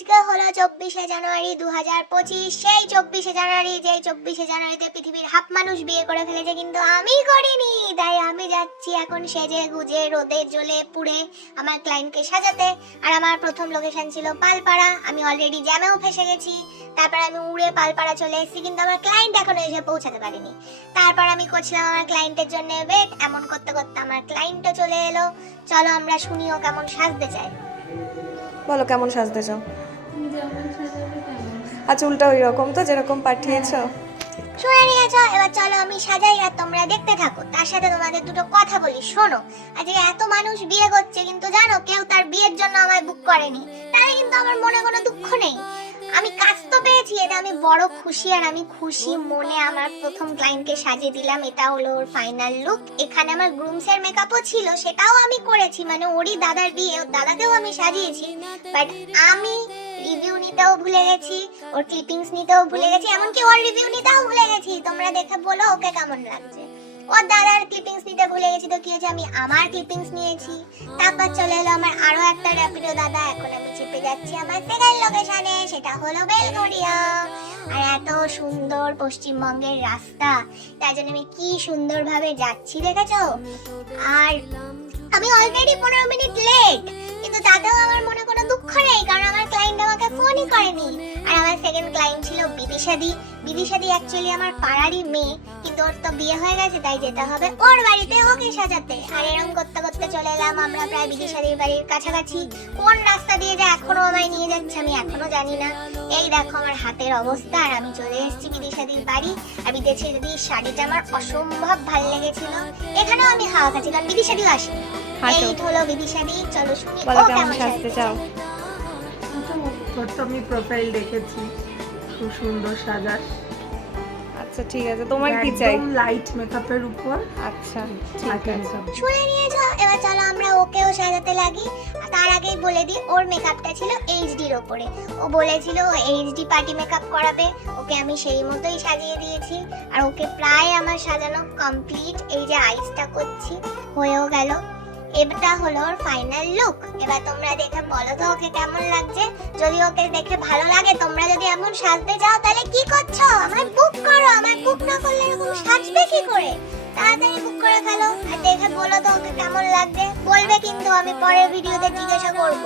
আজকে হলো 24শে জানুয়ারি 2025। সেই 24শে জানুয়ারি, যেই 24শে জানুয়ারিতে পৃথিবীর হাফ মানুষ বিয়ে করে ফেলেছে, কিন্তু আমি করিনি। তাই আমি যাচ্ছি এখন সেজে গুজে রোদে জ্বলে পুড়ে আমার ক্লায়েন্টকে সাজাতে। আর আমার প্রথম লোকেশন ছিল পালপাড়া। আমি অলরেডি জ্যামেও ফেসে গেছি। তারপর আমি উড়ে পালপাড়া চলে এসেছি, কিন্তু আমার ক্লায়েন্ট এখনো এসে পৌঁছাতে পারেনি। তারপর আমি করছিলাম আমার ক্লায়েন্টের জন্য ওয়েট। এমন করতে করতে আমার ক্লায়েন্টও চলে এলো। চলো আমরা শুনিও কেমন সাজতে চাই। বলো কেমন সাজতে চাও? আর চুলটা ওই রকম তো যেরকম পাঠিয়েছো? শুনে নিয়েছো, এবার চলো আমি সাজাই আর তোমরা দেখতে থাকো। তার সাথে তোমাদের দুটো কথা বলি, শোনো। আজকে এত মানুষ বিয়ে করছে, কিন্তু জানো কেউ তার বিয়ের জন্য আমায় বুক করেনি। তাহলে কিন্তু আমার মনে কোনো দুঃখ নেই। আমি কাজ তো পেয়েছি, এটা আমি বড় খুশি। আর আমি খুশি মনে আমার প্রথম ক্লায়েন্টকে সাজিয়ে দিলাম। এটা হলো ওর ফাইনাল লুক। এখানে আমার গ্রুমসের মেকআপও ছিল, সেটাও আমি করেছি। মানে ওরই দাদার বিয়ে, ওর দাদাকেও আমি সাজিয়েছি। বাট আমি রিভিউ নিতেও ভুলে গেছি, ওর ক্লিপিংস নিতেও ভুলে গেছি, এমনকি ওর রিভিউ নিতেও ভুলে গেছি। তোমরা দেখে বলো ওকে কেমন লাগছে। ওর দাদার ক্লিপিংস নিতে ভুলে গেছি তো কি হয়েছে, আমি আমার ক্লিপিংস নিয়েছি। তারপর চলে এলো আমার আরো একটা র্যাপিডো দাদা। এখন আমি চেপে যাচ্ছি আমার সেকেন্ড লোকেশনে, সেটা হলো বেলঘড়িয়া। আর এত সুন্দর পশ্চিমবঙ্গের রাস্তা, তাই জন্য আমি কি সুন্দরভাবে যাচ্ছি দেখেছো। আর আমি অলরেডি 15 মিনিট লেট, কিন্তু তাতেও আমার মনে কোনো দুঃখ নেই, কারণ আমার ক্লায়েন্ট আমাকে ফোনই করেনি। আর আমার সেকেন্ড ক্লায়েন্ট ছিল বিদিশাদি। বিদিশাদি অ্যাকচুয়ালি আমার পাড়ারই মেয়ে, কিন্তু ওর তো বিয়ে হয়ে গেছে, তাই যেতে হবে ওর বাড়িতে ওকে সাজাতে। আর এরকম করতে করতে চলে এলাম আমরা প্রায় বিদিশাদির বাড়ির কাছাকাছি। কোন রাস্তা দিয়ে যে এখনো আমায় নিয়ে যাচ্ছে আমি এখনো জানি না। এই দেখো আমার হাতের অবস্থা। আর আমি চলে এসেছি বিদিশাদির বাড়ি। আর বিদিশাদির শাড়িটা আমার অসম্ভব ভালো লেগেছিল। এখানেও আমি হাওয়া খাচ্ছি, কারণ বিদিশাদিও আসেনি। এই হলো বিদিশাদি। চলো শুনি ও কেমন সাজতে চাও। তোর তো আমি প্রোফাইল দেখেছি, খুব সুন্দর সাজাস। আচ্ছা ঠিক আছে, তোমার কি চাই? একদম লাইট মেকআপের উপর। আচ্ছা ঠিক আছে। শুনে নিয়েছো, এবার চলো আমরা ওকেও সাজাতে লাগি। তার আগেই বলে দিই, ওর মেকআপটা ছিল এইচডির ওপরে। ও বলেছিল ও এইচডি পার্টি মেকআপ করাবে, ওকে আমি সেই মতোই সাজিয়ে দিয়েছি। আর ওকে প্রায় আমার সাজানো কমপ্লিট। এই যে আইসটা করছি, হয়েও গেল। এটা হলো ওর ফাইনাল লুক। এবার তোমরা দেখে বলো তো ওকে কেমন লাগছে। যদি ওকে দেখে ভালো লাগে, তোমরা যদি এমন সাজতে চাও, তাহলে কি করছো, আমায় বুক করো। আমায় বুক না করলে এরকম সাজবে কি করে? তাড়াতাড়ি বুক করে ফেলো আর দেখে বলো তো ওকে কেমন লাগছে। বলবে কিন্তু, আমি পরের ভিডিওতে জিজ্ঞাসা করব।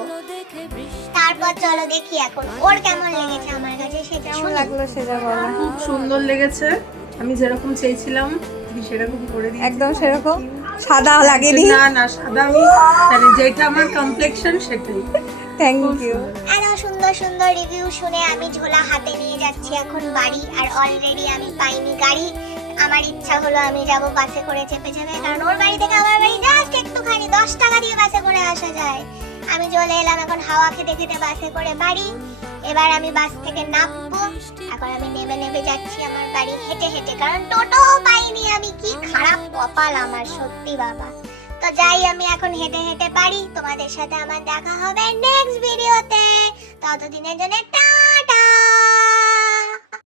তারপর চলো দেখি এখন ওর কেমন লেগেছে আমার কাছে সেটা কেমন শুনি। লাগলো সেটা বলো। খুব সুন্দর লেগেছে, আমি যেরকম চেয়েছিলাম তুমি সেরকম করে দিয়েছি। একদম সেরকম, সাদা লাগেনি? না না, সাদা আমি মানে যেটা আমার কমপ্লেক্সন সেটাই। Thank you. এত সুন্দর সুন্দর রিভিউ শুনে আমি ঝোলা হাতে নিয়ে যাচ্ছি এখন বাড়ি। আর অলরেডি আমি পাইনি গাড়ি। আমার ইচ্ছা হলো আমি যাব বাসে করে চেপে চেপে, কারণ ওর বাড়ি থেকে আমার বাড়ি জাস্ট একটুখানি, 10 টাকা দিয়ে বাসে করে আসা যায়। আমি চলে এলাম এখন হাওয়া খেতে খেতে বাসে করে বাড়ি। এবার আমি বাস থেকে নামবো। এখন আমি নেমে নেমে যাচ্ছি আমার বাড়ি হেঁটে হেঁটে, কারণ টোটো পাইনি আমি। কি খারাপ কপাল আমার, সত্যি বাবা। তো যাই আমি এখন হেঁটে হেঁটে বাড়ি। তোমাদের সাথে আমার দেখা হবে নেক্সট ভিডিওতে। ততদিনের জন্য